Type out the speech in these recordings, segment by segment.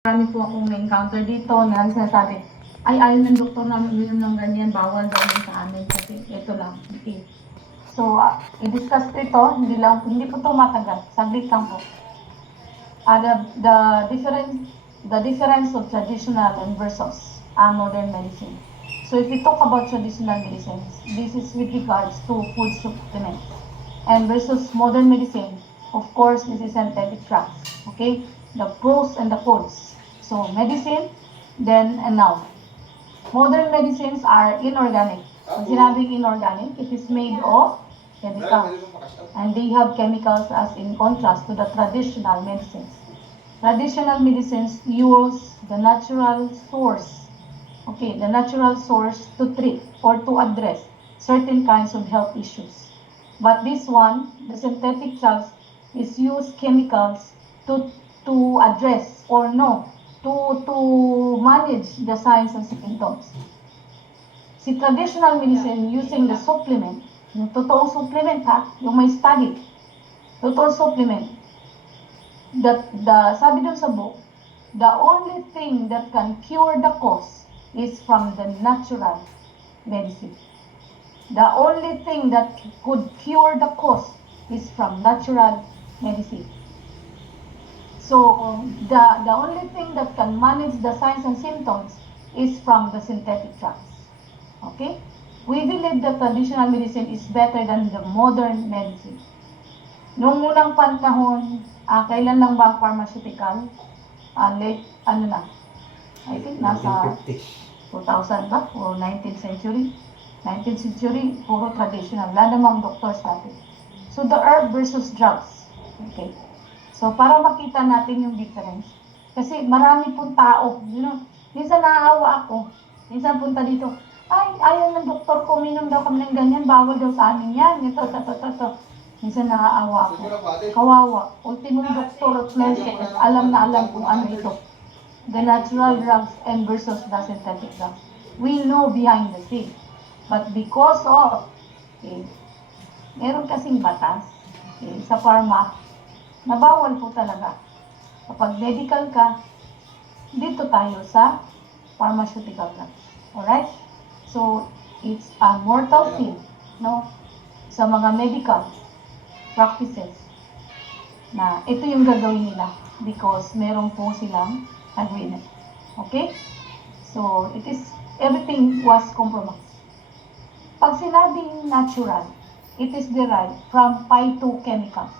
Marami po akong na-encounter dito na sinasabi, ay ayaw ng doktor namin uminom ng ganyan, bawal daw yun sa amin kasi ito lang. Okay. So, i-discuss ko ito, hindi po ito matagal, saglit lang po. The difference of traditional and versus modern medicine. So if we talk about traditional medicines, this is with regards to food supplements. And versus modern medicine, of course, this is synthetic drugs. Okay? The pros and the cons. So medicine, then and now. Modern medicines are inorganic. Pag sinabing inorganic, it is made of chemicals. And they have chemicals as in contrast to the traditional medicines. Traditional medicines use the natural source. Okay, the natural source to treat or to address certain kinds of health issues. But this one, the synthetic drugs, is use chemicals to address or no, to manage the signs and symptoms. Si traditional medicine using the supplement, yung totoong supplement ha, yung may study, totoong supplement, sabi dun sa book, the only thing that can cure the cause is from the natural medicine. The only thing that could cure the cause is from natural medicine. So, the only thing that can manage the signs and symptoms is from the synthetic drugs. Okay? We believe that traditional medicine is better than the modern medicine. Noong unang panahon, kailan lang ba ang pharmaceutical? Late, I think nasa 2000 ba? O 19th century? 19th century, puro traditional. Wala namang doctors natin. So, the herb versus drugs. Okay. So, para makita natin yung difference. Kasi marami pong tao, minsan naawa ako. Minsan punta dito, ay, ayaw ng doktor ko, uminom daw kami ng ganyan, bawal daw sa amin yan. Ito. Minsan naaawa ako. Kawawa. Ultimong doktor at nurses, alam na alam kung ano ito. The natural drugs and versus the synthetic drugs. We know behind the scene. But because of, meron kasing batas sa pharma, nabawal po talaga. Kapag medical ka, dito tayo sa pharmaceutical drugs. Alright? So, it's a mortal sin, no? Sa mga medical practices na ito yung gagawin nila because meron po silang agreement. Okay? So, everything was compromised. Pag sinabing natural, it is derived from phytochemicals.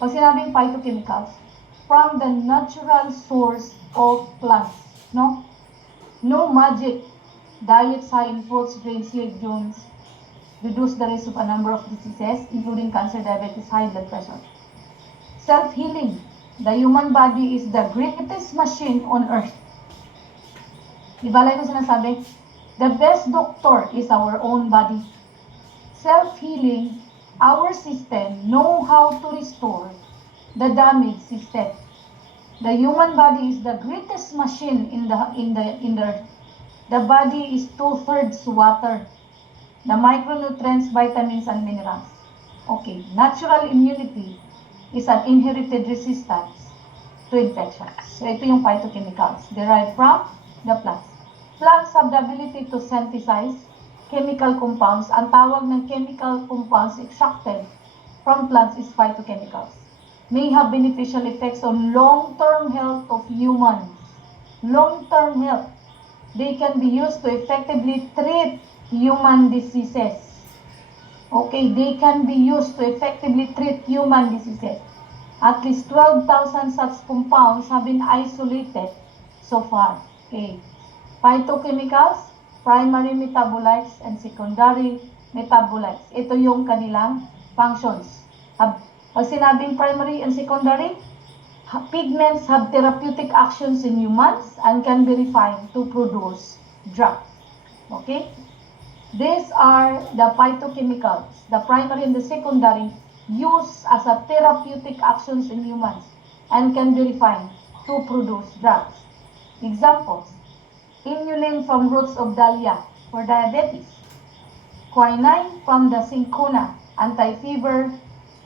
Pag sinabing phytochemicals, from the natural source of plants. No? No magic. Diets high in fruits, grains, legumes reduce the risk of a number of diseases, including cancer, diabetes, high blood pressure. Self-healing. The human body is the greatest machine on earth. Diba lang ko sinasabi? The best doctor is our own body. Self-healing, our system know how to restore the damaged system. The human body is the greatest machine in the earth. The body is 2/3 water. The micronutrients, vitamins, and minerals. Okay, natural immunity is an inherited resistance to infections. So ito yung phytochemicals derived from the plants. Plants have the ability to synthesize chemical compounds. Ang tawag ng chemical compounds extracted from plants is phytochemicals. May have beneficial effects on long-term health of humans. Long-term health. They can be used to effectively treat human diseases. Okay, they can be used to effectively treat human diseases. At least 12,000 such compounds have been isolated so far. Okay. Phytochemicals, primary metabolites, and secondary metabolites. Ito yung kanilang functions. Pag sinabing primary and secondary, pigments have therapeutic actions in humans and can be refined to produce drugs. Okay? These are the phytochemicals. The primary and the secondary used as a therapeutic actions in humans and can be refined to produce drugs. Examples: inulin from roots of dahlia for diabetes, quinine from the cinchona, anti-fever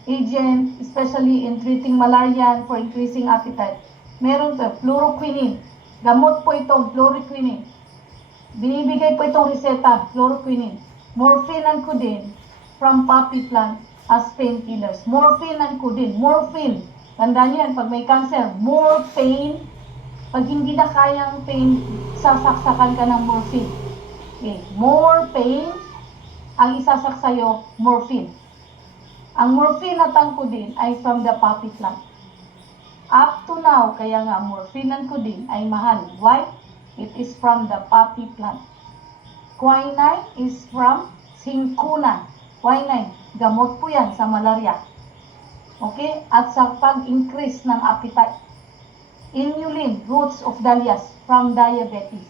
agent, especially in treating malaria and for increasing appetite. Meron to, fluoroquinine. Gamot po itong fluoroquinine. Binibigay po itong reseta, fluoroquinine. Morphine and codeine from poppy plant as painkillers. Morphine and codeine. Morphine. Tandaan yan, pag may cancer, more pain. Pag hindi na kayang pain, sasaksakan ka ng morphine. Okay. More pain, ang isasak sa'yo, morphine. Ang morphine at ang codeine ay from the poppy plant. Up to now, kaya nga morphine and codeine ay mahal. Why? It is from the poppy plant. Quinine is from cinchona. Quinine, gamot po yan sa malaria. Okay? At sa pag-increase ng appetite. Inulin, roots of dahlias from diabetes.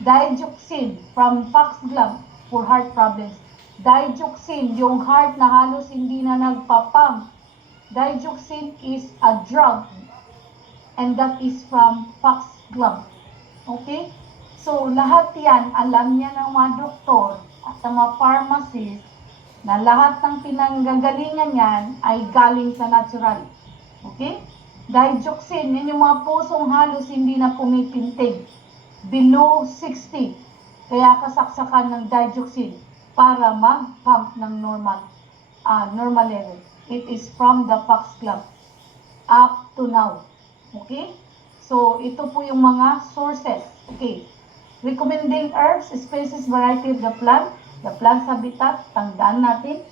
Digoxin from foxglove for heart problems. Digoxin, yung heart na halos hindi na nagpapump. Digoxin is a drug and that is from foxglove. Okay? So, lahat yan, alam niya ng mga doktor at ng mga pharmacist na lahat ng pinanggagalingan yan ay galing sa natural. Okay? Digoxin, yun yung mga pusong halos hindi na pumipintig. Below 60. Kaya kasaksakan ng digoxin para mag-pump ng normal level. It is from the foxglove up to now. Okay? So, ito po yung mga sources. Okay. Recommending herbs, species, variety of the plant. The plant's habitat, tandaan natin.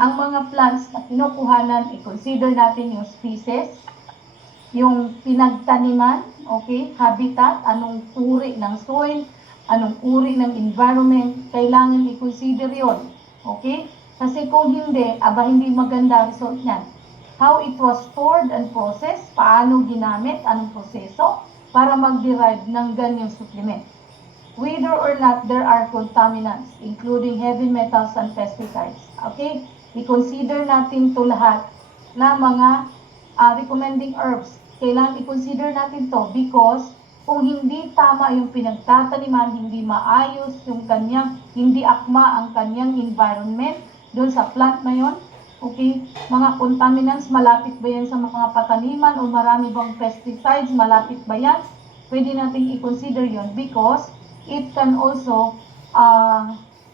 Ang mga plants na kinukuhanan, i-consider natin yung species, yung pinagtaniman, okay, habitat, anong uri ng soil, anong uri ng environment, kailangan i-consider yon. Okay? Kasi kung hindi, hindi maganda result niyan. How it was stored and processed, paano ginamit, anong proseso, para mag-derive ng ganyang supplement. Whether or not there are contaminants, including heavy metals and pesticides. Okay? I-consider natin to lahat na mga recommending herbs. Kailangan i-consider natin to because kung hindi tama yung pinagtataniman, hindi maayos yung kanyang, hindi akma ang kanyang environment doon sa plant na yon. Okay, mga contaminants, malapit ba yan sa mga pataniman o marami bang pesticides, malapit ba yan? Pwede natin i-consider yon because it can also,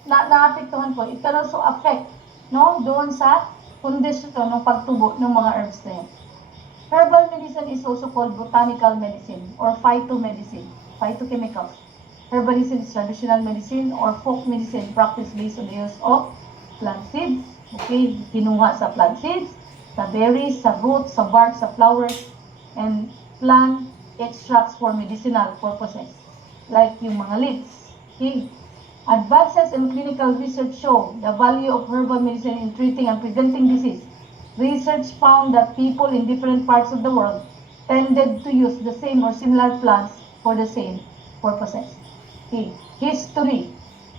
naapektuhan po, it can also affect, no, doon sa kondisyon ng pagtubo ng mga herbs na yan. Herbal medicine is also called botanical medicine or phytomedicine, phytochemicals. Herbalism is traditional medicine or folk medicine practiced based on the use of plant seeds. Okay, kinuha sa plant seeds, sa berries, sa roots, sa bark, sa flowers, and plant extracts for medicinal purposes, like yung mga leaves. Okay. Advances in clinical research show the value of herbal medicine in treating and preventing disease. Research found that people in different parts of the world tended to use the same or similar plants for the same purposes. Okay. History.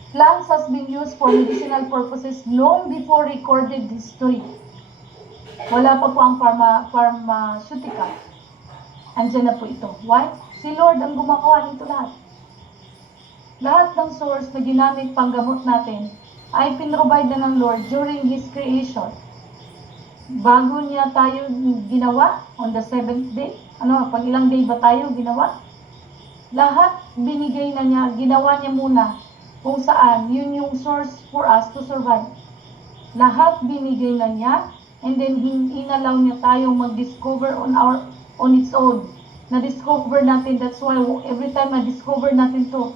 Plants has been used for medicinal purposes long before recorded history. Wala pa po ang pharmaceutical. Andiyan na po ito. Why? Si Lord ang gumagawa nito lahat. Lahat ng source na ginamit panggamot natin ay pinrovide na ng Lord during His creation. Bago niya tayo ginawa on the 7th day, pag ilang day ba tayo ginawa? Lahat binigay na niya, ginawa niya muna kung saan yun yung source for us to survive. Lahat binigay na niya and then inalaw niya tayong mag-discover on its own. Na-discover natin, that's why every time na-discover natin to,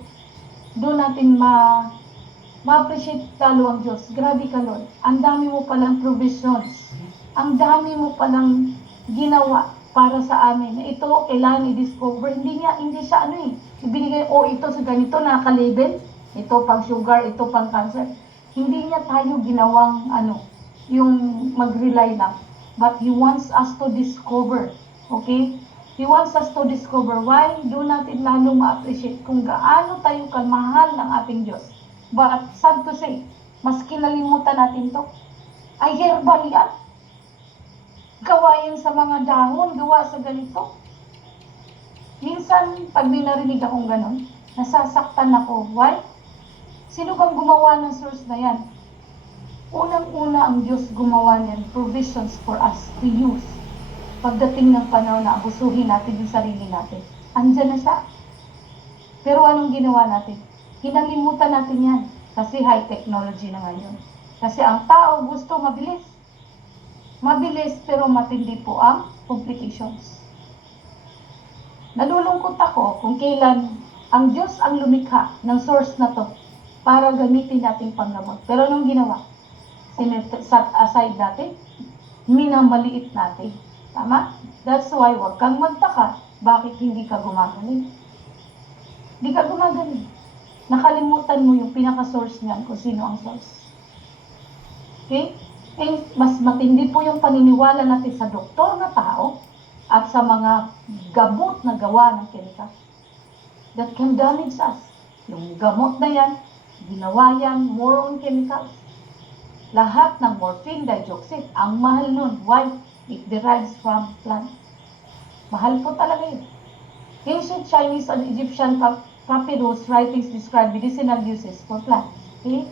doon natin ma-appreciate lalo ang Diyos. Grabe ka, Lord. Ang dami mo palang provisions. Ang dami mo palang ginawa para sa amin. Na ito, kailangan i-discover. Hindi siya ibinigay, ito sa ganito, naka-label. Ito pang sugar, ito pang cancer. Hindi niya tayo ginawang yung mag-rely lang. But He wants us to discover. Okay? He wants us to discover why doon natin lalo ma-appreciate kung gaano tayo kamahal ng ating Diyos. But sad to say, mas kinalimutan natin to. Ay herbal yan. Gawain sa mga dahon, gawa sa ganito. Minsan, pag may narinig akong ganon, nasasaktan ako. Why? Sino bang gumawa ng source na yan? Unang-una ang Diyos gumawa niyan, provisions for us to use. pagdating ng panahon na abusuhin natin yung sarili natin. Andyan na siya. Pero anong ginawa natin? Hinalimutan natin yan. Kasi high technology na ngayon. Kasi ang tao gusto mabilis. Mabilis pero matindi po ang complications. Nalulungkot ako kung kailan ang Diyos ang lumikha ng source na to para gamitin natin panggamot. Pero anong ginawa? Set aside natin, minamaliit natin. Tama? That's why huwag kang magtaka bakit hindi ka gumagaling. Hindi ka gumagaling. Nakalimutan mo yung pinaka-source niyan kung sino ang source. Okay? And mas matindi po yung paniniwala natin sa doktor na tao at sa mga gamot na gawa ng chemical that can damage us. Yung gamot na yan, ginawa yan more on chemicals. Lahat ng morphine, digoxin, ang mahal nun. Why? It derives from plant. Mahal po talaga yun. Ancient Chinese and Egyptian papyrus writings describe medicinal uses for plants. Okay?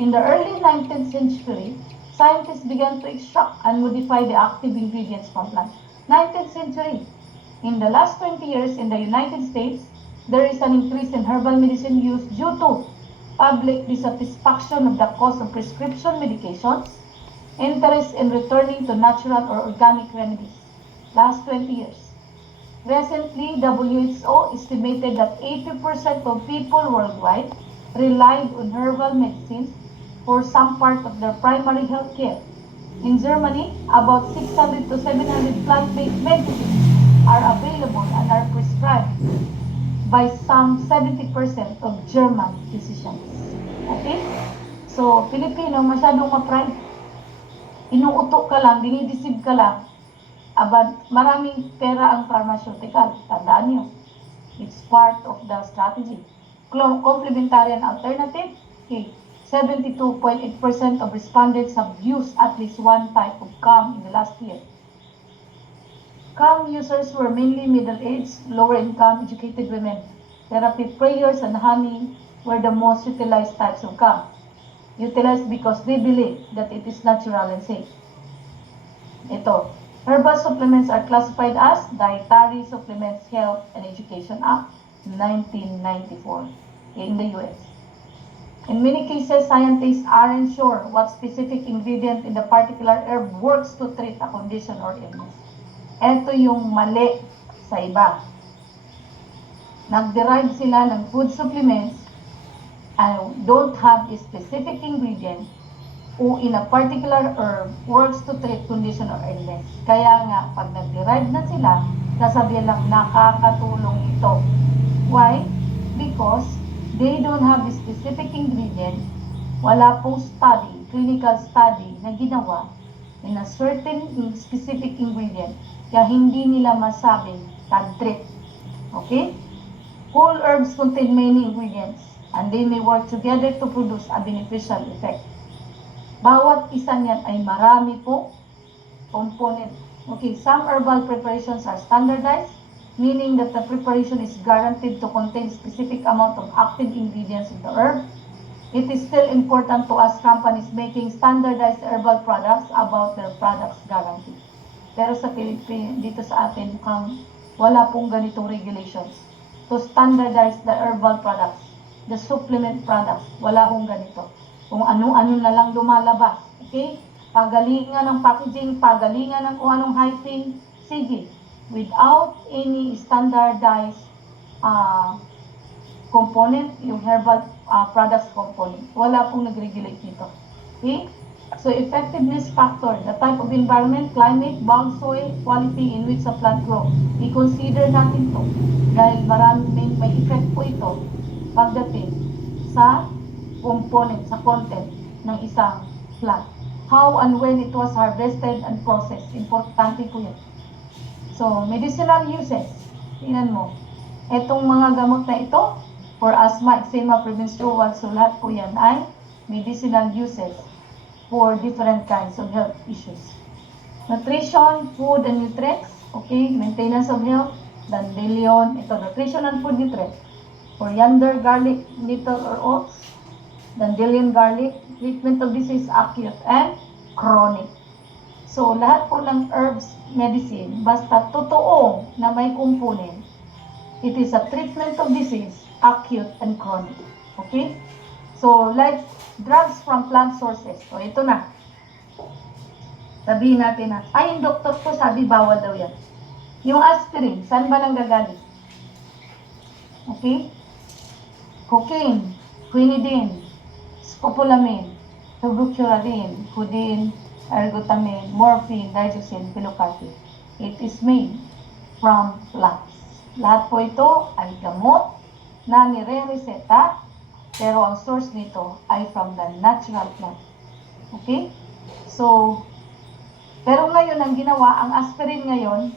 In the early 19th century, scientists began to extract and modify the active ingredients from plants. 19th century. In the last 20 years in the United States, there is an increase in herbal medicine use due to public dissatisfaction of the cost of prescription medications, interest in returning to natural or organic remedies. Last 20 years. Recently, WHO estimated that 80% of people worldwide relied on herbal medicines for some part of their primary health care. In Germany, about 600 to 700 plant-based medicines are available and are prescribed by some 70% of German physicians. Okay? So, Pilipino, masyadong ma-pride. Inuutok ka lang, dinidisib ka lang. Abad, maraming pera ang pharmaceutical. Tandaan nyo. It's part of the strategy. Complementarian alternative, okay. 72.8% of respondents have used at least one type of CAM in the last year. CAM users were mainly middle-aged, lower-income, educated women. Therapy prayers and honey were the most utilized types of CAM. Utilized because they believe that it is natural and safe. Ito, herbal supplements are classified as Dietary Supplements Health and Education Act 1994 in the US. In many cases, scientists aren't sure what specific ingredient in the particular herb works to treat a condition or illness. Ito yung mali sa iba. Nag-derive sila ng food supplements and don't have a specific ingredient o in a particular herb works to treat condition or illness. Kaya nga, pag nag-derive na sila, sasabihin lang nakakatulong ito. Why? Because they don't have a specific ingredient. Wala pong study, clinical study na ginawa in a certain specific ingredient. Kaya hindi nila masabing can treat. Okay? Whole herbs contain many ingredients and they may work together to produce a beneficial effect. Bawat isa niyan ay marami po component. Okay, some herbal preparations are standardized, meaning that the preparation is guaranteed to contain specific amount of active ingredients in the herb. It is still important to ask companies making standardized herbal products about their products guarantee. Pero sa Philippines, dito sa atin, mukhang wala pong ganitong regulations. To standardize the herbal products, the supplement products, wala pong ganito. Kung ano-ano na lang lumalabas. Okay? Pagalingan ng packaging, pagalingan ng kung anong hyping, sige. Without any standardized component, yung herbal products component. Wala pong nag-regulate nito. Okay? So, effectiveness factor, the type of environment, climate, bog, soil, quality in which a plant grows. I-consider natin to dahil maraming may effect po ito pagdating sa component, sa content ng isang plant. How and when it was harvested and processed. Importante po yan. So, medicinal uses. Tingnan mo. Itong mga gamot na ito, for asthma, eczema, premenstrual, so lahat po yan ay medicinal uses for different kinds of health issues. Nutrition, food and nutrients. Okay, maintenance of health. Dandelion, ito, nutrition and food nutrients. Coriander, garlic, nettle or oats. Dandelion, garlic. Treatment of disease, acute and chronic. So, lahat po ng herbs medicine, basta totoo na may component, it is a treatment of disease, acute and chronic. Okay? So, like drugs from plant sources. So, ito na. Sabihin natin na, ay, yung doktor ko sabi bawal daw yan. Yung aspirin, saan ba nanggagaling? Okay? Cocaine, quinidine, scopolamine, tubucularine, codeine, ergotamine, morphine, digoxin, pilocarpine. It is made from plants. Lahat po ito ay gamot na nire-reseta, pero ang source nito ay from the natural plant. Okay? So, pero ngayon ang ginawa, ang aspirin ngayon,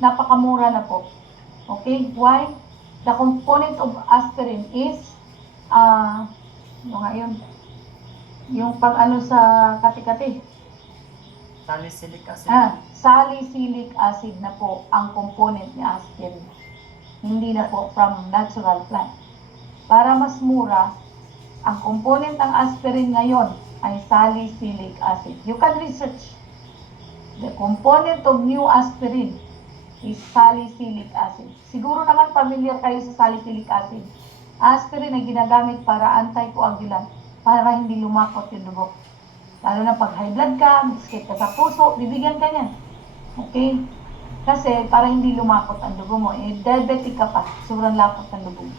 napakamura na po. Okay? Why? The component of aspirin is, yung pang-ano sa kati-kati. Salicylic acid. Salicylic acid na po ang component ni aspirin. Hindi na po from natural plant. Para mas mura, ang component ng aspirin ngayon ay salicylic acid. You can research. The component of new aspirin is salicylic acid. Siguro naman familiar kayo sa salicylic acid. Aspirin ay ginagamit para anticoagulant, para hindi lumakot yung dugo. Lalo na pag high blood ka, sakit ka sa puso, bibigyan ka niyan. Okay? Kasi para hindi lumakot ang dugo mo, diabetic ka pa, sobrang lapot ang dugo mo.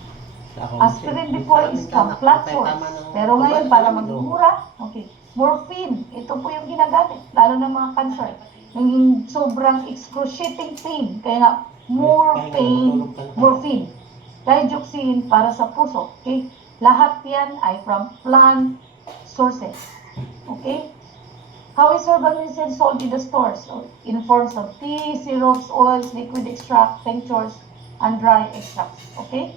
Aspirin before is from plant source. Pero ngayon, para maging mura, okay, morphine, ito po yung ginagamit, lalo ng mga cancer. Yung sobrang excruciating pain, kaya nga, more pain, morphine. Digoxin para sa puso, okay? Lahat yan ay from plant sources, okay? How is herbal medicine sold in the stores? So, in forms of tea, syrups, oils, liquid extract, tinctures, and dry extracts, okay?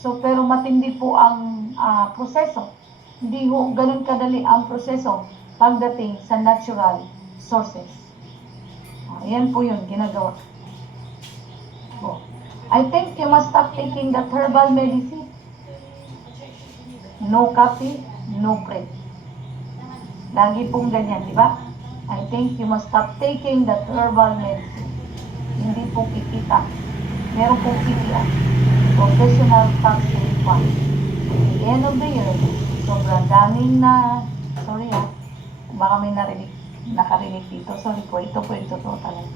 So, pero matindi po ang proseso. Hindi ho ganun kadali ang proseso pagdating sa natural sources. Ayan po yun, ginagawa. Oh. I think you must stop taking that herbal medicine. No coffee, no bread. Lagi pong ganyan, di ba? I think you must stop taking that herbal medicine. Hindi po kikita. Meron pong kikita. Professional tax refund. At the end of the year, sobrang daming baka may nakarinig dito. Sorry po, ito po yung totoo talaga.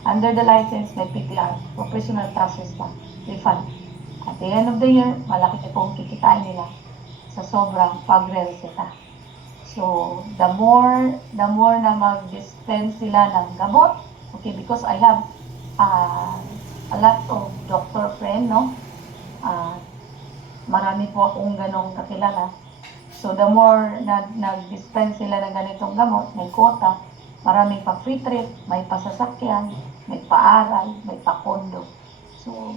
Under the license, may PTR, Professional Tax Refund. At the end of the year, malaki po ang kikitain nila sa sobrang pagre-reseta. So, the more na mag-dispense sila ng gamot, okay, because I have a lot of doctor friend, no? Marami po akong ganong kakilala. So, the more na nag-dispense sila ng ganitong gamot, may quota, marami pa free trip, may pasasakyan, may paaral, may pakondo. So,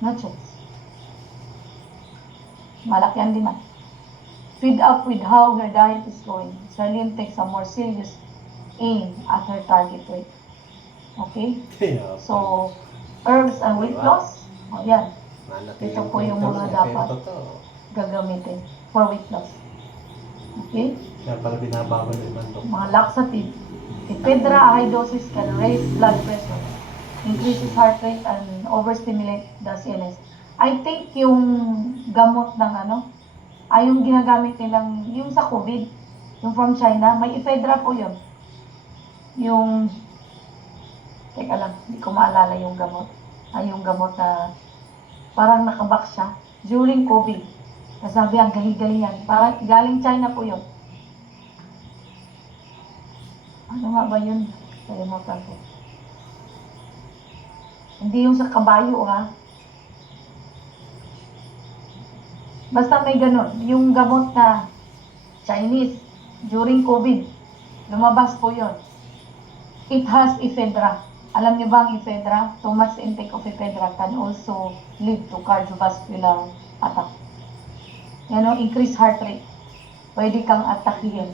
no chance. Malaki ang demand. Feed up with how her diet is going. Charlene takes a more serious aim at her target weight. Okay? So, herbs and weight loss. O yan. Ito po yung mga dapat gagamitin for weight loss. Okay? Kaya pala binabawal yung mandok. Mga laxative. Ephedra, high doses can raise blood pressure, increases heart rate, and overstimulate the CNS. I think yung gamot ng yung ginagamit nilang, yung sa COVID, yung from China, may ephedra po yun. Teka lang, hindi ko maalala yung gamot. Yung gamot na parang nakabak siya during COVID. Kasabi, ang galing-galing yan. Parang galing China po yun. Ano nga ba yun? Kalimutan ko. Hindi yung sa kabayo, ha? Basta may ganun. Yung gamot na Chinese during COVID, lumabas po yun. It has ephedra. Alam niyo ba ang ephedra? Too much intake of ephedra can also lead to cardiovascular attack. Increase heart rate. Pwede kang atakihin.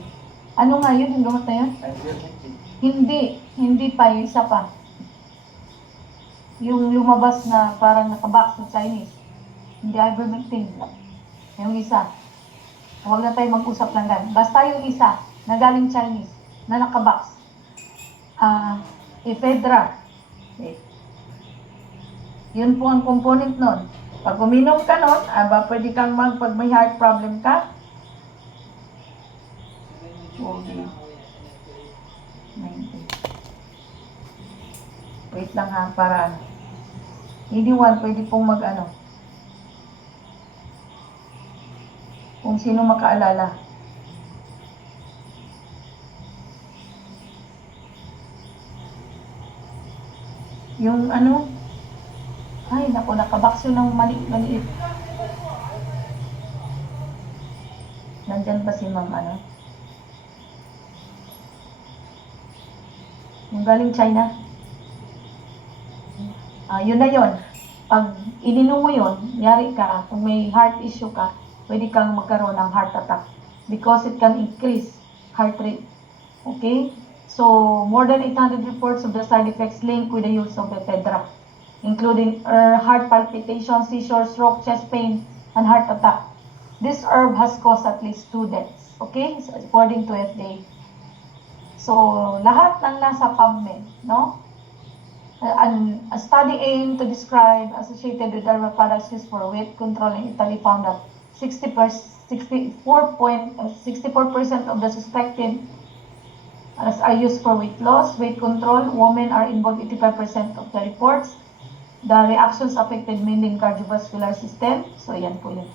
Ano nga yun? Yung gamot na yun? Hindi pa. Yung isa pa. Yung lumabas na parang nakabox sa Chinese. Hindi ivermectin. Yung isa. Huwag na tayo mag-usap lang gan. Basta yung isa na galing Chinese na nakabox. ephedra. Okay. Yun po ang component nun. Pag uminom ka nun, pwede kang pag may heart problem ka, okay. 90. Wait lang ha, para anyone pwede pong kung sino makaalala. Yung ay naku, nakabakso ng maliit. Nandyan ba si ma'am yung galing China? Yun na yun. Pag ininom mo yun, yari ka, kung may heart issue ka, pwede kang magkaroon ng heart attack because it can increase heart rate. Okay? So, more than 800 reports of the side effects linked with the use of ephedra, including heart palpitations, seizures, stroke, chest pain, and heart attack. This herb has caused at least 2 deaths. Okay? So, according to FDA. So, lahat ng nasa PubMed, no? A study aimed to describe associated with herbal products used for weight control in Italy found that 64% of the suspected are used for weight loss, weight control. Women are involved 85% of the reports. The reactions affected mainly cardiovascular system. So, yan po yun.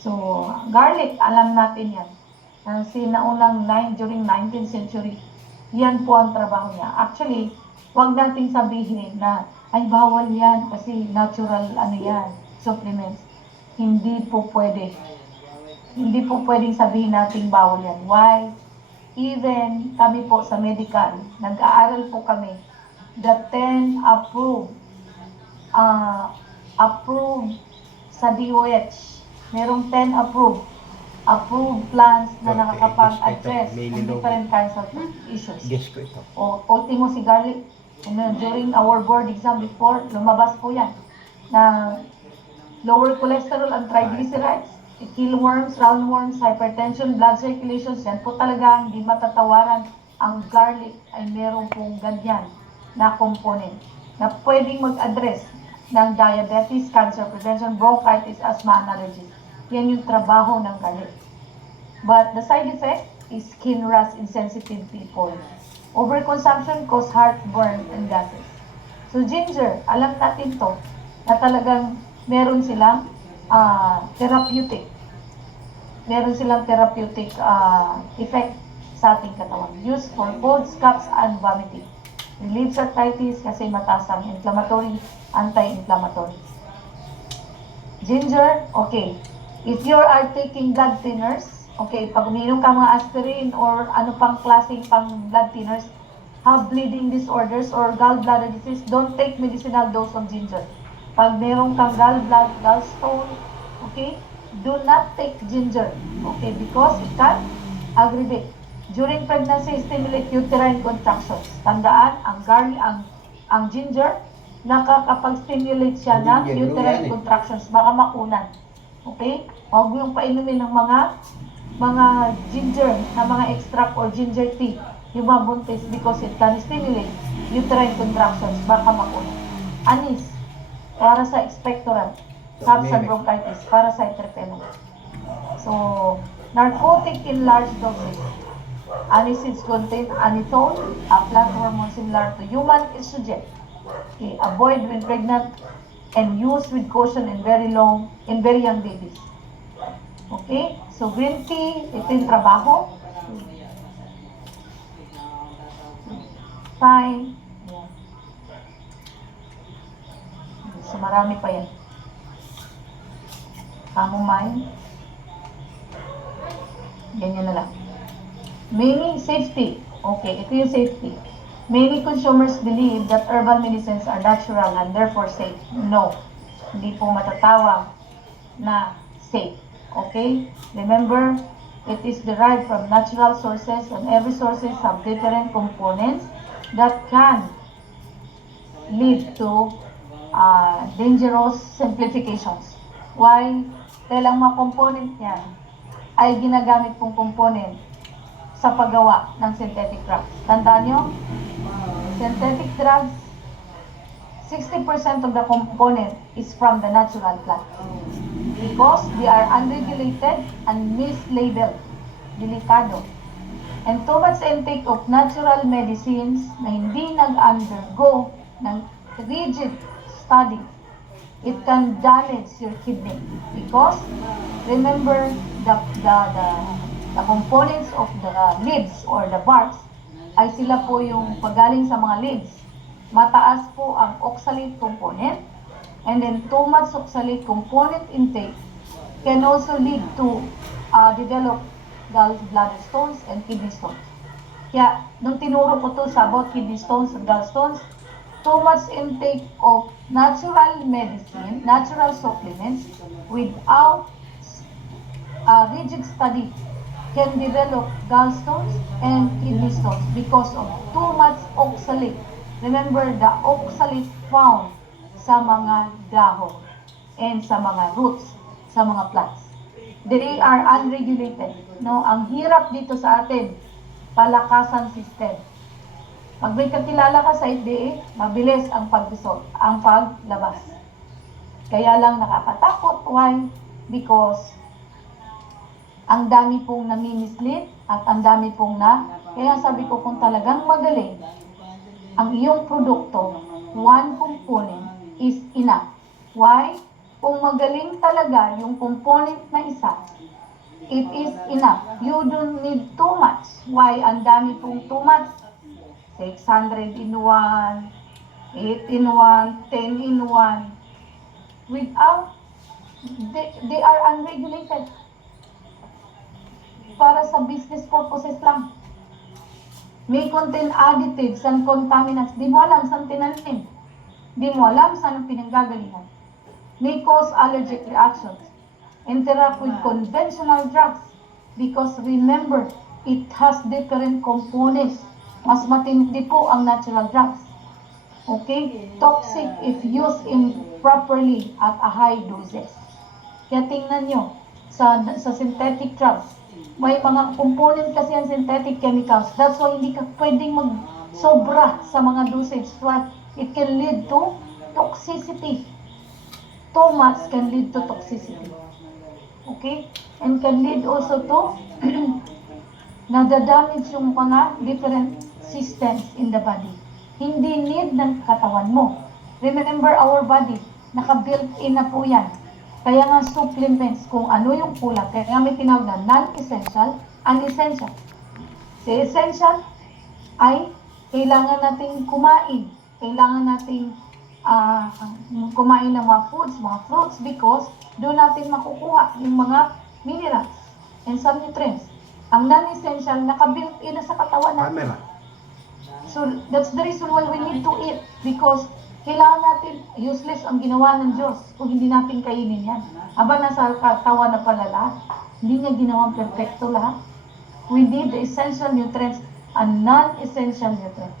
So, garlic, alam natin yan. Sinaunang during 19th century, yan po ang trabaho niya. Actually, wag nating sabihin na, ay bawal yan kasi natural yan, supplements. Hindi po pwede. Hindi po pwedeng sabihin nating bawal yan. Why? Even kami po sa medical, nag-aaral po kami, the 10 approved sa DOH. Merong 10 approved plants na nakakapag-address ng different kinds of issues. Guess ko ito. Ultimo si garlic. During our board exam before, lumabas po yan na lower cholesterol and triglycerides, kill worms, roundworms, hypertension, blood circulation, yan po talaga hindi matatawaran. Ang garlic ay meron pong ganyan na component na pwedeng mag-address ng diabetes, cancer prevention, bronchitis, asthma, and allergies. Yan yung trabaho ng garlic. But the side effect is skin rash in sensitive people. Overconsumption cause heartburn and gases. So ginger, alam natin to, na talagang meron silang therapeutic. Meron silang therapeutic effect sa ating katawan. Used for colds, coughs, and vomiting. Relieves arthritis kasi mataas ang inflammatory, anti-inflammatory. Ginger, okay. If you are taking blood thinners, okay, pag uminom ka mga aspirin or ano pang klaseng pang blood thinners, have bleeding disorders or gallbladder disease, don't take medicinal dose of ginger. Pag meron kang gallstone, okay, do not take ginger, okay, because it can aggravate. During pregnancy, stimulate uterine contractions. Tandaan, ang ginger, nakakapag-stimulate siya ng uterine contractions, baka makunan. Okay? Huwag mo yung painumin ng mga ginger na mga extract or ginger tea, yung mga buntis, because it can stimulate uterine contractions, baka makunan. Anis, para sa expectorant, coughs and bronchitis, para sa repellent. So, narcotic in large doses. Aniseeds contain anethone, a plant hormone similar to human estrogen. Okay, avoid when pregnant and use with caution in very young babies. Okay, so green tea, ito yung trabaho. Fine. Yeah. So marami pa yan. Chamomile. Ganyan na lang. Many safety. Okay, ito yung safety. Many consumers believe that herbal medicines are natural and therefore safe. No, hindi po matatawag na safe. Okay? Remember, it is derived from natural sources and every sources have different components that can lead to dangerous simplifications. Why? Dahil ang mga component niyan ay ginagamit pong component sa paggawa ng synthetic drugs. Tandaan nyo, synthetic drugs, 60% of the component is from the natural plant. Because they are unregulated and mislabeled. Delikado. And too much intake of natural medicines na hindi nag-undergo ng rigid study, it can damage your kidney. Because, remember, the components of the leaves or the barks ay sila po yung pagaling sa mga leaves. Mataas po ang oxalate component, and then too much oxalate component intake can also lead to develop gallbladder stones and kidney stones. Kaya, nung tinuro ko to sa about kidney stones and gallstones, too much intake of natural medicine, natural supplements, without a rigid study can develop gallstones and kidney stones because of too much oxalate. Remember, the oxalate found sa mga dahon and sa mga roots, sa mga plants. They are unregulated. No? Ang hirap dito sa atin, palakasan system. Pag may kakilala ka sa FDA, mabilis ang paglabas. Kaya lang nakakatakot. Why? Because ang dami pong nami-mislead at ang dami pong kaya sabi ko kung talagang magaling ang iyong produkto, one component is enough. Why? Kung magaling talaga yung component na isa, it is enough. You don't need too much. Why? Ang dami pong too much. 600 in 1, 8 in 1, 10 in 1. Without, they are unregulated. Para sa business purposes lang. May contain additives and contaminants. Di mo alam saan tinanim. Di mo alam saan pinanggagalingan. May cause allergic reactions. Interact with conventional drugs because remember, it has different components. Mas matindi po ang natural drugs. Okay? Toxic if used improperly at a high doses. Kaya tingnan nyo, sa synthetic drugs, may mga component kasi ang synthetic chemicals. That's why hindi ka pwedeng mag-sobra sa mga dosage. Why? It can lead to toxicity. Too much can lead to toxicity. Okay? And can lead also to nadadamage yung mga different systems in the body. Hindi need ng katawan mo. Remember our body, naka-built-in na po yan. Kaya nga supplements, kung ano yung kulang, kaya may tinawag na non-essential and essential. Si essential ay kailangan nating kumain. Kailangan nating kumain ng mga foods, mga fruits, because doon natin makukuha yung mga minerals and some nutrients. Ang non-essential, naka-built-in na sa katawan natin. So, that's the reason why we need to eat, because kailangan natin, useless ang ginawa ng Diyos kung hindi natin kainin yan. Aba, nasa katawan na pala lahat. Hindi niya ginawang perfecto lahat. We need the essential nutrients and non-essential nutrients.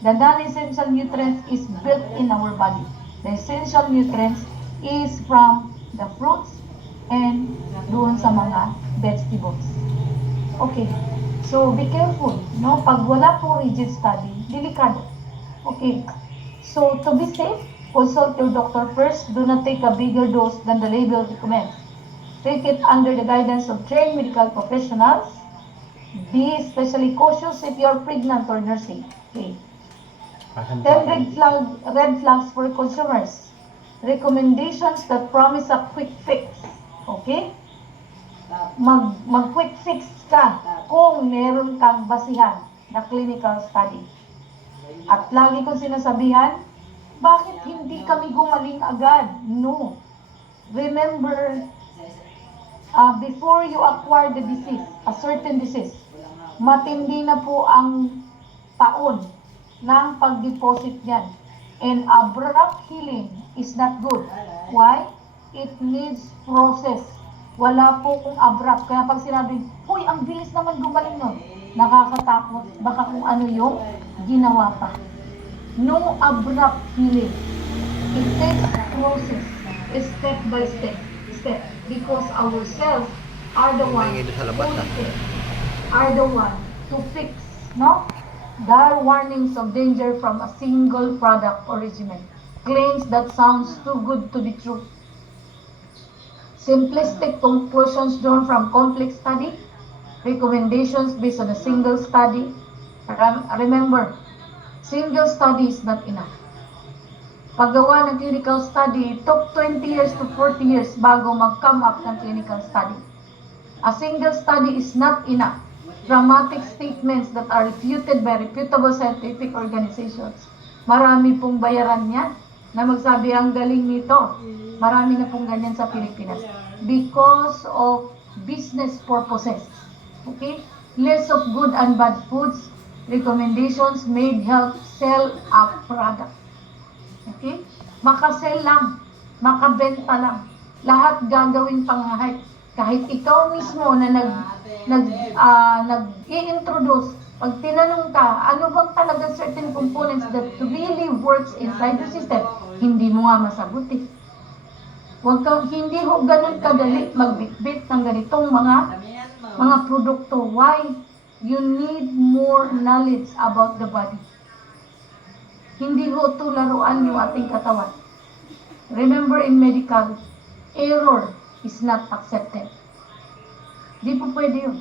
The non-essential nutrients is built in our body. The essential nutrients is from the fruits and doon sa mga vegetables. Okay. So, be careful. No? Pag wala po rigid study, delikado. Okay. So, to be safe, consult your doctor first. Do not take a bigger dose than the label recommends. Take it under the guidance of trained medical professionals. Be especially cautious if you are pregnant or nursing. Okay. 10 red flags for consumers. Recommendations that promise a quick fix. Okay? Mag-quick fix ka kung meron kang basihan na clinical study. At lagi kong sinasabihan, bakit hindi kami gumaling agad? No. Remember, before you acquire the disease, a certain disease, matindi na po ang taon ng pag-deposit niyan. And abrupt healing is not good. Why? It needs process. Wala po kung abrupt. Kaya pag sinabing, huy, ang bilis naman gumaling nun, nakakatakot. Baka kung ano yung ginawa pa. No abrupt healing. It takes process, step by step. Because our cells are the one to fix, no? There are warnings of danger from a single product or regimen. Claims that sounds too good to be true. Simplistic conclusions drawn from complex study. Recommendations based on a single study. Remember, single study is not enough. Paggawa ng clinical study, it took 20 years to 40 years bago mag-come up ng clinical study. A single study is not enough. Dramatic statements that are refuted by reputable scientific organizations. Marami pong bayaran yan na magsabi ang galing nito. Marami na pong ganyan sa Pilipinas. Because of business purposes. Okay? List of good and bad foods. Recommendations made help sell a product. Okay? Makasell lang. Makabenta lang. Lahat gagawin pang-hype. Kahit ikaw mismo na nag-i-introduce, pag tinanong ka, ano bang talaga certain components that really works inside the system, hindi mo nga masagot eh. Hindi ho ganun kadali magbitbit ng ganitong mga produkto. Why? You need more knowledge about the body. Hindi ho ito laruan yung ating katawan. Remember in medical, error is not accepted. Di po pwede yun.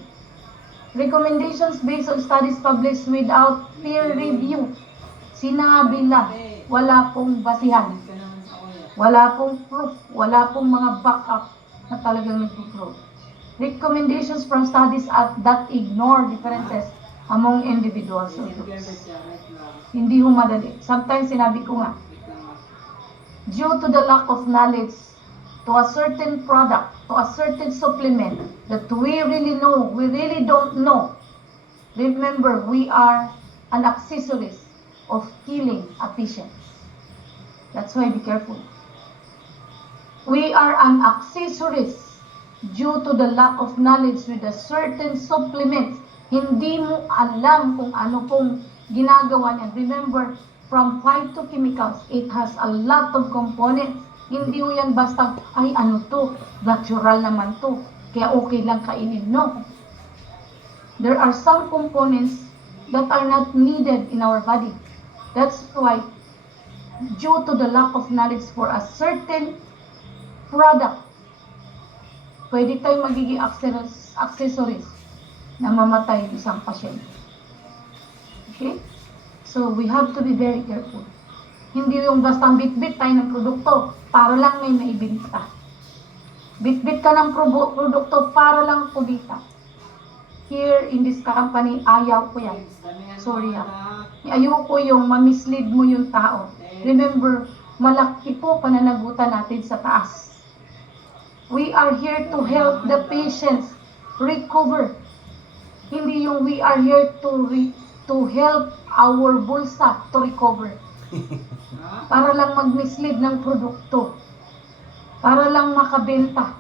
Recommendations based on studies published without peer review. Sinabi lang, wala pong basihan. Wala pong proof. Wala pong mga backup na talagang nag-prove. Recommendations from studies that ignore differences among individuals or groups. Hindi ho madali. Sometimes sinabi ko nga, due to the lack of knowledge to a certain product, to a certain supplement that we really don't know. Remember, we are an accessories of killing a patient. That's why be careful. We are an accessories due to the lack of knowledge with a certain supplements. Hindi mo alam kung ano pong ginagawa niya. Remember, from phytochemicals, it has a lot of components. Hindi mo yan basta, ay ano to, natural naman to, kaya okay lang kainin. No. There are some components that are not needed in our body. That's why, due to the lack of knowledge for a certain product, pwede tayong magiging accessories na mamatay isang pasyente. Okay? So, we have to be very careful. Hindi yung basta bit-bit tayo ng produkto para lang may maibenta. Bit-bit ka ng produkto para lang kumita. Here in this company, ayaw ko yan. Sorry ha. Ayaw ko yung mamislead mo yung tao. Remember, malaki po pananagutan natin sa taas. We are here to help the patients recover. Hindi yung we are here to help our bulsa to recover. Para lang mag-mislead ng produkto. Para lang makabenta.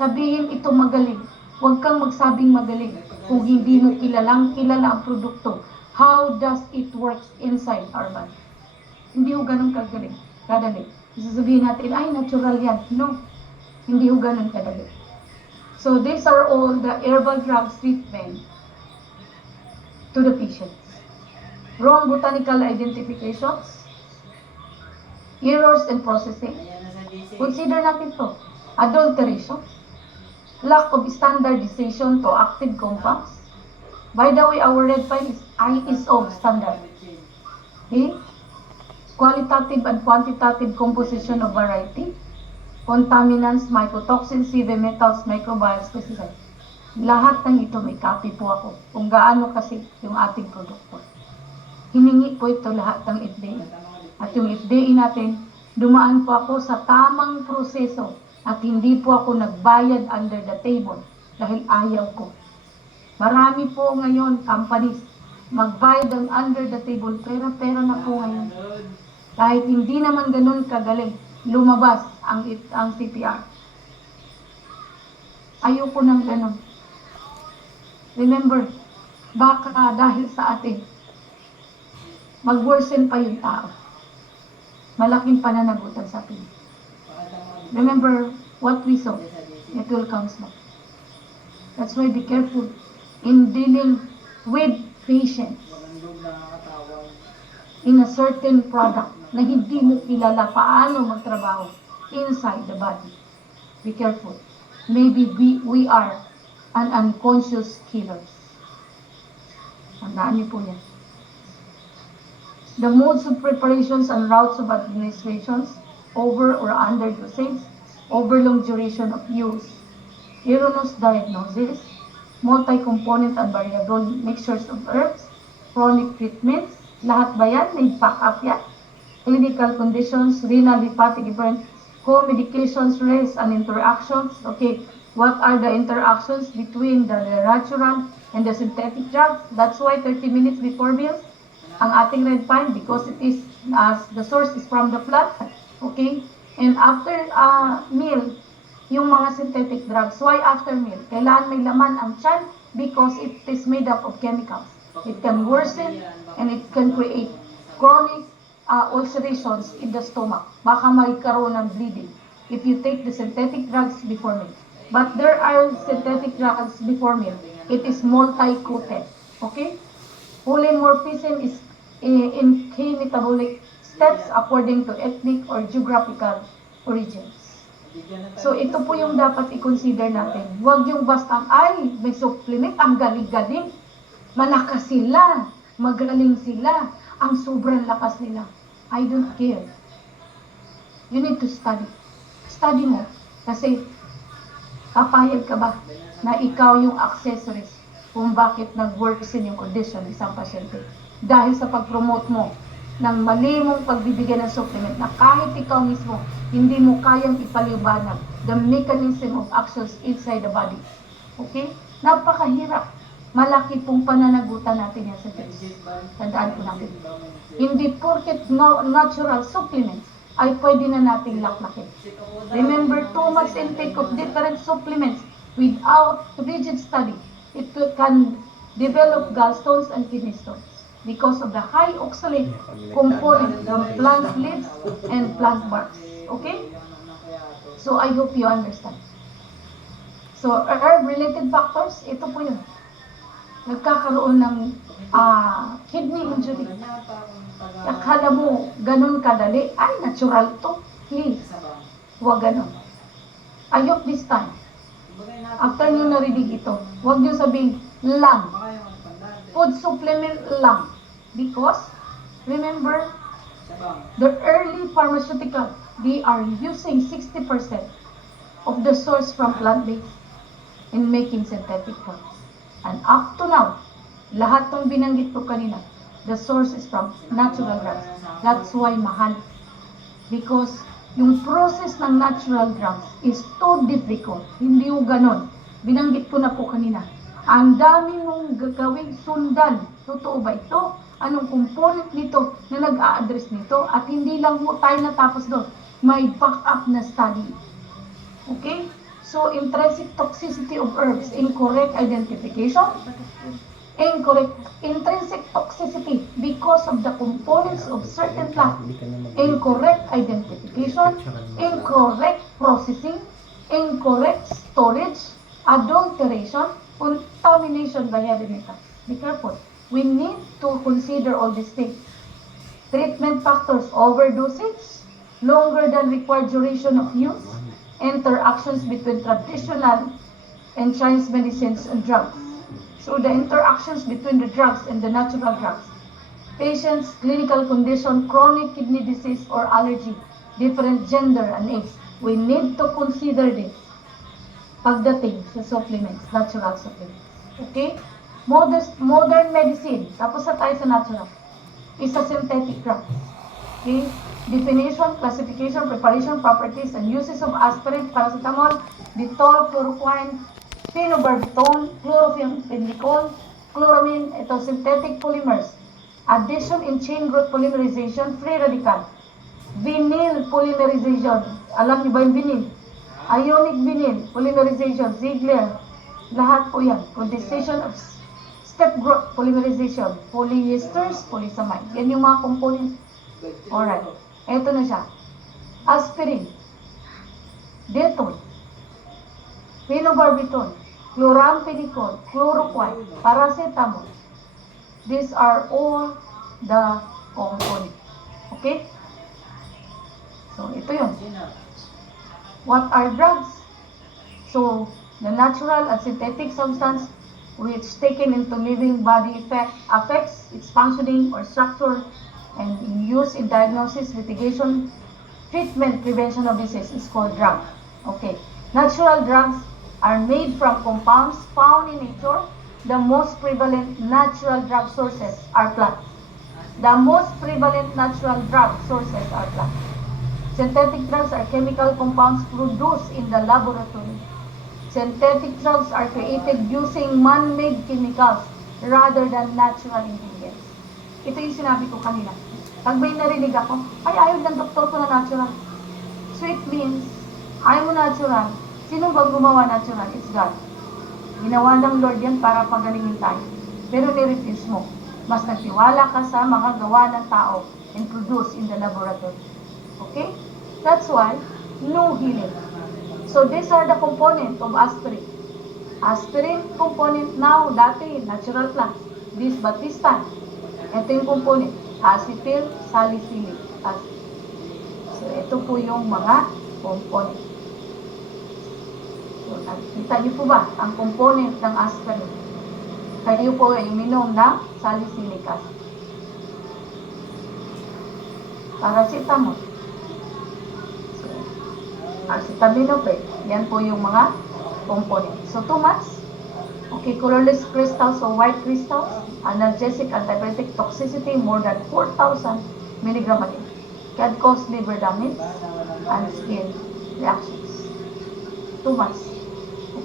Sabihin ito magaling. Huwag kang magsabing magaling kung hindi mo kilala ang produkto. How does it work inside our body? Hindi ho ganun kagaling. Kadali. Sasabihin natin, ay natural yan. No. Hindi ho ganun kadali. So these are all the herbal drugs treatment to the patient. Wrong botanical identifications, errors in processing. Consider natin to. Adulteration, lack of standardization to active compounds. By the way, our red file is ISO standard. Okay? Qualitative and quantitative composition of variety. Contaminants, mycotoxins, heavy metals, microbials, pesticides. Lahat ng ito may copy po ako kung gaano kasi yung ating produkto. Hiningi po ito lahat ng FDA. At yung FDA natin, dumaan po ako sa tamang proseso at hindi po ako nagbayad under the table dahil ayaw ko. Marami po ngayon companies magbayad ang under the table, pera na po ngayon. Kahit hindi naman ganun kagaling, lumabas ang CPR. Ayoko nang ganun. Remember, baka dahil sa atin, mag-worsen pa yung tao. Malaking pananagutan sa atin. Remember, what we sow, it will come back. That's why be careful in dealing with patients. in a certain product na hindi mo kilala paano magtrabaho inside the body. Be careful. Maybe we are an unconscious killers. Tandaan niyo po yan. The modes of preparations and routes of administrations, over or under dosage, over long duration of use, erroneous diagnosis, multi-component and variable mixtures of herbs, chronic treatments, lahat ba yan? May back-up yan? Clinical conditions, renal, hepatic, different co-medications, race, and interactions. Okay, what are the interactions between the natural and the synthetic drugs? That's why 30 minutes before meals, ang ating red pine, because it is, as the source is from the plant. Okay, and after meal, yung mga synthetic drugs. Why after meal? Kailangan may laman ang tiyan because it is made up of chemicals. It can worsen and it can create chronic ulcerations in the stomach. Baka magkaroon ng bleeding if you take the synthetic drugs before meal. But there are synthetic drugs before meal. It is multi-coated. Okay? Polymorphism is in key metabolic steps according to ethnic or geographical origins. So, ito po yung dapat i-consider natin. Huwag yung basta, ay, may supplement, ang galing-galing. Malakas sila, magaling sila, ang sobrang lakas nila. I don't care. You need to study. Study mo. Kasi, kapayag ka ba na ikaw yung accessories kung bakit nag-worsen yung condition ng isang pasyente? Dahil sa pag-promote mo ng mali mong pagbibigyan ng supplement na kahit ikaw mismo, hindi mo kayang ipaliwanag the mechanism of actions inside the body. Okay? Napakahirap. Malaki pong pananagutan natin yan sa Diyos. Tandaan po natin. Hindi porket natural supplements ay pwede na nating laklakin. Remember, too much intake of different supplements without rigid study, it can develop gallstones and kidney stones because of the high oxalate component from plant leaves and plant barks. Okay? So, I hope you understand. So, herb-related factors, ito po yun. Nagkakaroon ng kidney injury. Akala mo, ganun kadali. Ay, natural to. Please, huwag ganun. I hope this time, after nyo narinig ito, huwag nyo sabihin, lang. Food supplement lang. Because, remember, the early pharmaceutical, they are using 60% of the source from plant-based in making synthetic drugs. And up to now, lahat ng binanggit ko kanina, the source is from natural drugs. That's why mahal. Because yung process ng natural drugs is too difficult. Hindi yung ganon. Binanggit ko na po kanina. Ang dami mong gagawing sundan. Totoo ba ito? Anong component nito na nag-a-address nito? At hindi lang po tayo natapos doon. May back-up na study. Okay? So, intrinsic toxicity of herbs, incorrect identification, incorrect intrinsic toxicity because of the components of certain plants, incorrect identification, incorrect processing, incorrect storage, adulteration, contamination by heavy metals. Be careful. We need to consider all these things. Treatment factors, overdosage, longer than required duration of use, interactions between traditional and Chinese medicines and drugs. So the interactions between the drugs and the natural drugs. Patients, clinical condition, chronic kidney disease or allergy, different gender and age. We need to consider this pagdating sa supplements, natural supplements. Okay? Modern medicine, tapos na tayo sa natural, is a synthetic drug. Okay? Definition, classification, preparation, properties, and uses of aspirin, paracetamol, Dettol, chloroquine, phenobarbital, chloramphenicol, chloramine, ito, synthetic polymers. Addition in chain growth polymerization, free radical. Vinyl polymerization. Alam niyo ba yung vinyl? Ionic vinyl polymerization, Ziegler. Lahat po yan. Condensation of step growth polymerization, polyesters, polysamide. Yan yung mga components. Alright. Ito na siya. Aspirin, Dettol, phenobarbital, chloramphenicol, chloroquine, paracetamol. These are all the component. Okay? So, ito yun. What are drugs? So, the natural and synthetic substance which taken into living body affects its functioning or structure and in use in diagnosis, litigation, treatment, prevention of disease is called drug. Okay. Natural drugs are made from compounds found in nature. The most prevalent natural drug sources are plants. The most prevalent natural drug sources are plants. Synthetic drugs are chemical compounds produced in the laboratory. Synthetic drugs are created using man-made chemicals rather than natural ingredients. Ito yung sinabi ko kanina. Pag may narinig ako, ay ayaw ng doktor ko na natural. Sweet means, ayaw mo natural. Sino ba gumawa natural? It's God. Ginawa ng Lord yan para pagalingin tayo. Pero nirefuse mo. Mas nagtiwala ka sa mga gawa ng tao and produce in the laboratory. Okay? That's why, no healing. So these are the components of aspirin. Aspirin component now, dati, natural plants. Bisbatistan. Ito yung component. Acetyl salicylic acid. So ito po yung mga component. So, nakita niyo po ba ang component ng aspirin? Kayo po ay uminom ng salicylic acid. Paracetamol. So, acetaminophen. Yan po yung mga component. So, too much. Okay, colorless crystals or white crystals, analgesic, antibiotic, toxicity, more than 4,000 mg a day. Can cause liver damage and skin reactions. Too much.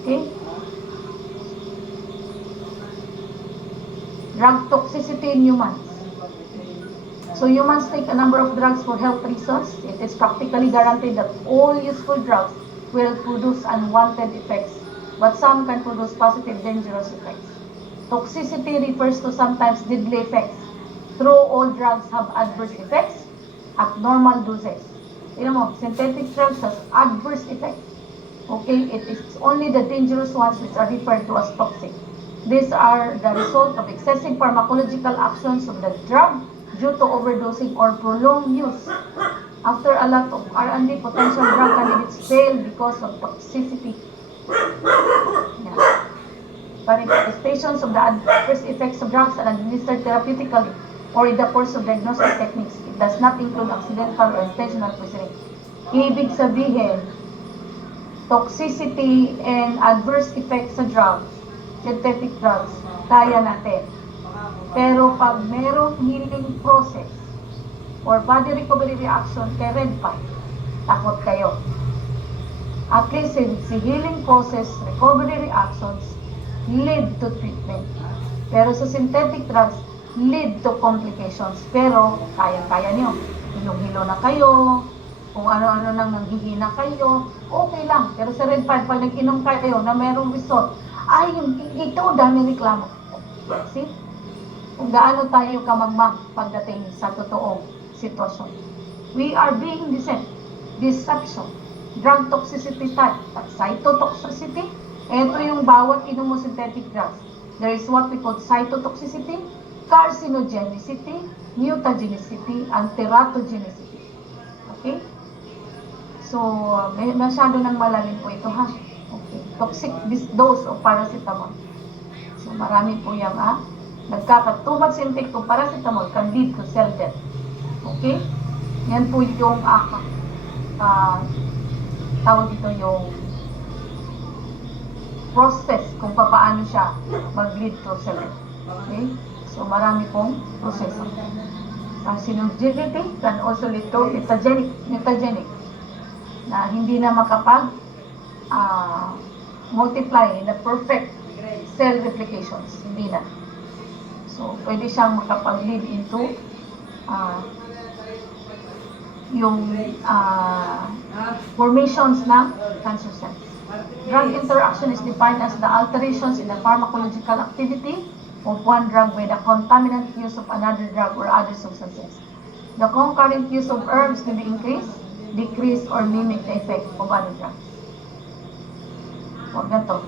Okay? Drug toxicity in humans. So humans take a number of drugs for health reasons. It is practically guaranteed that all useful drugs will produce unwanted effects, but some can produce positive dangerous effects. Toxicity refers to sometimes deadly effects. Though all drugs have adverse effects at normal doses. You know, synthetic drugs has adverse effects. Okay, it is only the dangerous ones which are referred to as toxic. These are the result of excessive pharmacological actions of the drug due to overdosing or prolonged use. After a lot of R&D, potential drug candidates fail because of toxicity. Yeah. Manifestations of the adverse effects of drugs are administered therapeutically or in the course of diagnostic techniques. It does not include accidental or intentional poisoning. Ibig sabihin, toxicity and adverse effects sa drugs, synthetic drugs, kaya natin. Pero pag merong healing process or body recovery reaction kay red pill, takot kayo. At least si healing process, recovery reactions lead to treatment. Pero sa synthetic drugs, lead to complications. Pero kaya-kaya niyo. Hilong-hilo na kayo, kung ano-ano nang nanghihina kayo, okay lang. Pero sa red pill, pag nag-inom kayo na merong result, ay, ito, dami reklamo. See? Kung gaano tayo kamagmang pagdating sa totoong sitwasyon. We are being deceived. Deception. Drug toxicity type. At cytotoxicity, ito yung bawat inom mo synthetic drugs. There is what we call cytotoxicity, carcinogenicity, mutagenicity, and teratogenicity. Okay? So, masyado nang malalim po ito, ha? Okay. Toxic dose of paracetamol. So, marami po yung, too much intake of paracetamol can lead to cell death. Okay? Yan po yung, tawag dito yung process kung paano siya mag-lead to cell death. Okay? So, marami pong proseso. Carcinogenicity can also lead to mutagenic, na hindi na makapag multiply in the perfect cell replications. Hindi na. So, pwede siyang makapag-lead into yung formations ng cancer cells. Drug interaction is defined as the alterations in the pharmacological activity of one drug by the concomitant use of another drug or other substances. The concurrent use of herbs can be increased, decrease, or mimic the effect of other drugs. Huwag ganito.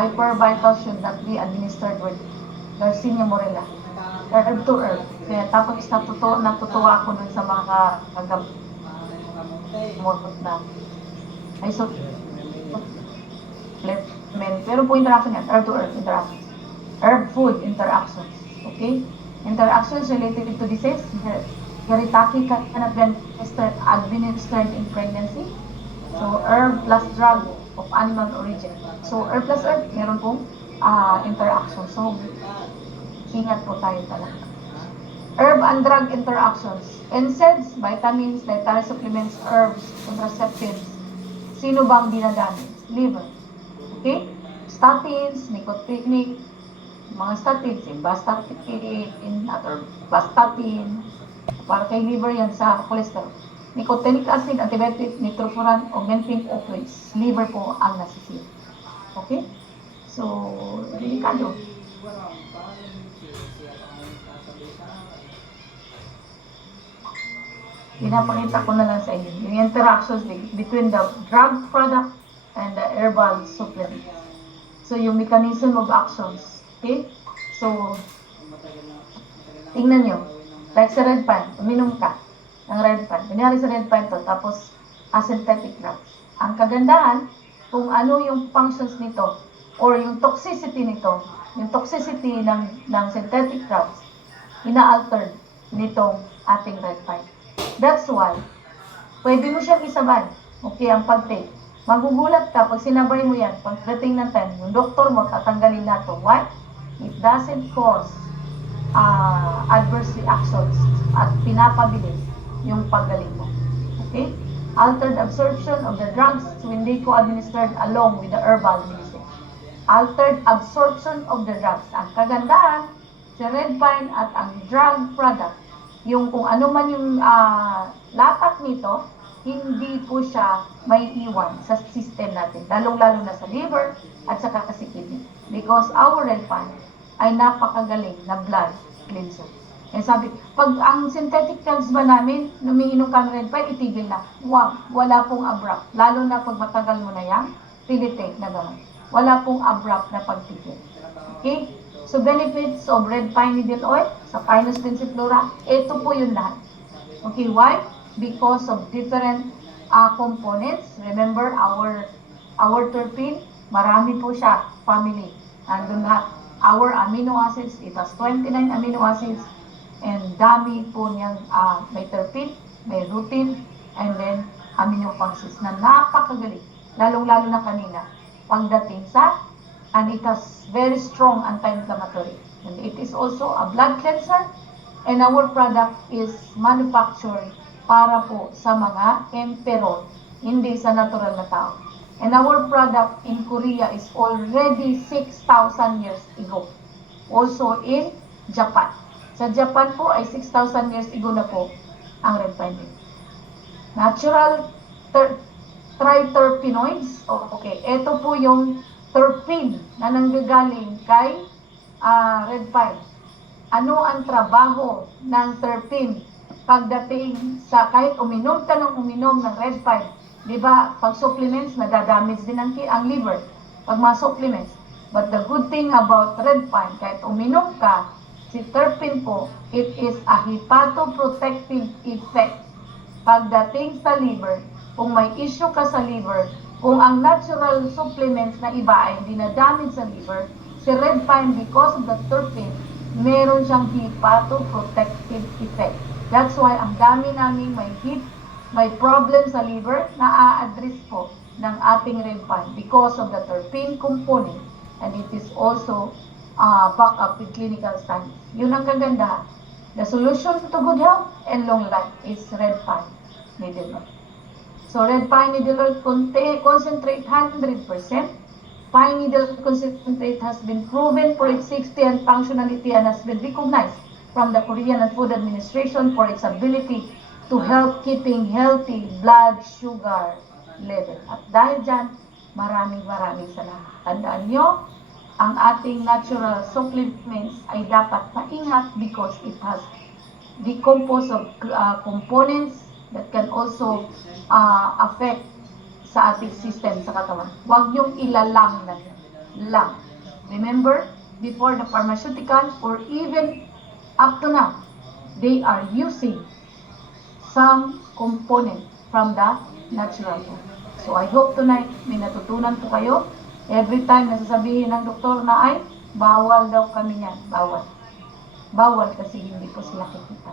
Hypervital should not be administered with Garcinia Morella. Herb to herb. Kaya tapos natutuwa ako dun sa mga kagamot na ay supplement. Pero po interaction yan, herb to herb interactions. Herb food interactions. Okay? Interactions related to disease. Garitaki cannot be administered in pregnancy. So, herb plus drug of animal origin. So, herb plus herb, meron pong interaction. So, ingat po tayo talaga. Herb and drug interactions. NSAIDs, vitamins, dietary supplements, herbs, contraceptives. Sino bang dinadami? Liver. Okay? Statins, nicotinic, mga statins, vastatin, atorvastatin, para kay liver yan sa cholesterol. Nicotinic acid, antibiotic, nitrofuran, augmenting opioids. Liver po ang nasisira. Okay? So, delikado. Pinapakita ko na lang sa inyo yung interactions between the drug product and the herbal supplement. So, yung mechanism of actions. Okay? So, tingnan nyo. Like sa red pine, uminom ka ng red pine. Kunyari sa red pine to, tapos synthetic drugs. Ang kagandahan, kung ano yung functions nito or yung toxicity nito, yung toxicity ng synthetic drugs, ina-alter nitong ating red pine. That's why, pwede mo siyang isabay. Okay, ang pag-take. Magugulat ka pag sinabay mo yan, pagdating ng time, yung doktor mo tatanggalin na to. Why? It doesn't cause adverse reactions at pinapabilis yung paggaling mo. Okay? Altered absorption of the drugs when they co-administered along with the herbal medicine. Altered absorption of the drugs. Ang kagandahan sa red pine at ang drug product, yung kung ano man yung latak nito, hindi po siya may iwan sa system natin, lalong-lalo na sa liver at sa kidney. Because our red pine ay napakagaling na blood cleanser. Eh sabi, pag ang synthetic drugs ba namin, numiinom ka ng red pine, itigil na. Wala pong abrupt. Lalo na pag matagal mo na yan, pilitate na gano'n. Wala pong abrupt na pagtigil. Okay? So, benefits of red pine needle oil sa Pinus pensiflora, ito po yung lahat. Okay, why? Because of different components. Remember, our terpene, marami po siya, family. Andun lahat. Our amino acids, it has 29 amino acids, and dami po niyang may terpene, may rutin, and then amino acids na napakagaling. Lalong-lalo na kanina, pagdating sa, and it has very strong anti-inflammatory. And it is also a blood cleanser, and our product is manufactured para po sa mga emperor, hindi sa natural na tao. And our product in Korea is already 6,000 years ago. Also in Japan. Sa Japan po ay 6,000 years ago na po ang red pine. Natural triterpenoids. Okay, ito po yung terpene na nanggagaling kay red pine. Ano ang trabaho ng terpene pagdating sa kahit uminom ka ng red pine? Diba, pag supplements, nadadamage din ang liver. Pag mga supplements. But the good thing about red pine, kahit uminom ka, si terpene po, it is a hepatoprotective effect. Pagdating sa liver, kung may issue ka sa liver, kung ang natural supplements na iba ay dinadamage sa liver, si red pine, because of the terpene, meron siyang hepatoprotective effect. That's why ang dami naming may problem sa liver na a-address po ng ating red pine because of the terpene component, and it is also back up with clinical studies. Yun ang kagandahan. The solution to good health and long life is red pine needle oil. So red pine needle oil concentrate 100%. Pine needle concentrate has been proven for its safety and functionality and has been recognized from the Korean Food Administration for its ability to help keeping healthy blood sugar level. At dahil dyan, maraming salamat. Tandaan nyo, ang ating natural supplements ay dapat maingat because it has decomposed of components that can also affect sa ating system sa katawan. Huwag yung ilalang na lang. Remember, before the pharmaceutical or even up to now, they are using some component from the natural food. So I hope tonight may natutunan po kayo. Every time nasasabihin ng doktor na ay, bawal daw kami yan. Bawal. Bawal kasi hindi po sila kikita.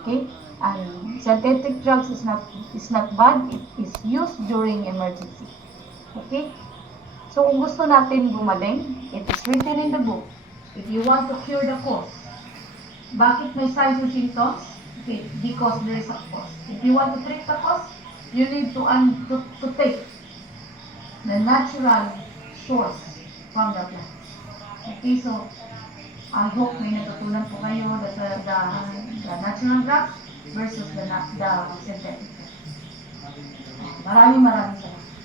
Okay? And synthetic drugs is not bad. It is used during emergency. Okay? So kung gusto natin gumaling, it is written in the book. If you want to cure the cause, bakit may signs or symptoms? Okay, because there is a cause. If you want to treat the cause, you need to take the natural source from the plant. Okay, so I hope may natutunan po kayo the natural drugs versus the synthetic drugs. Maraming salamat.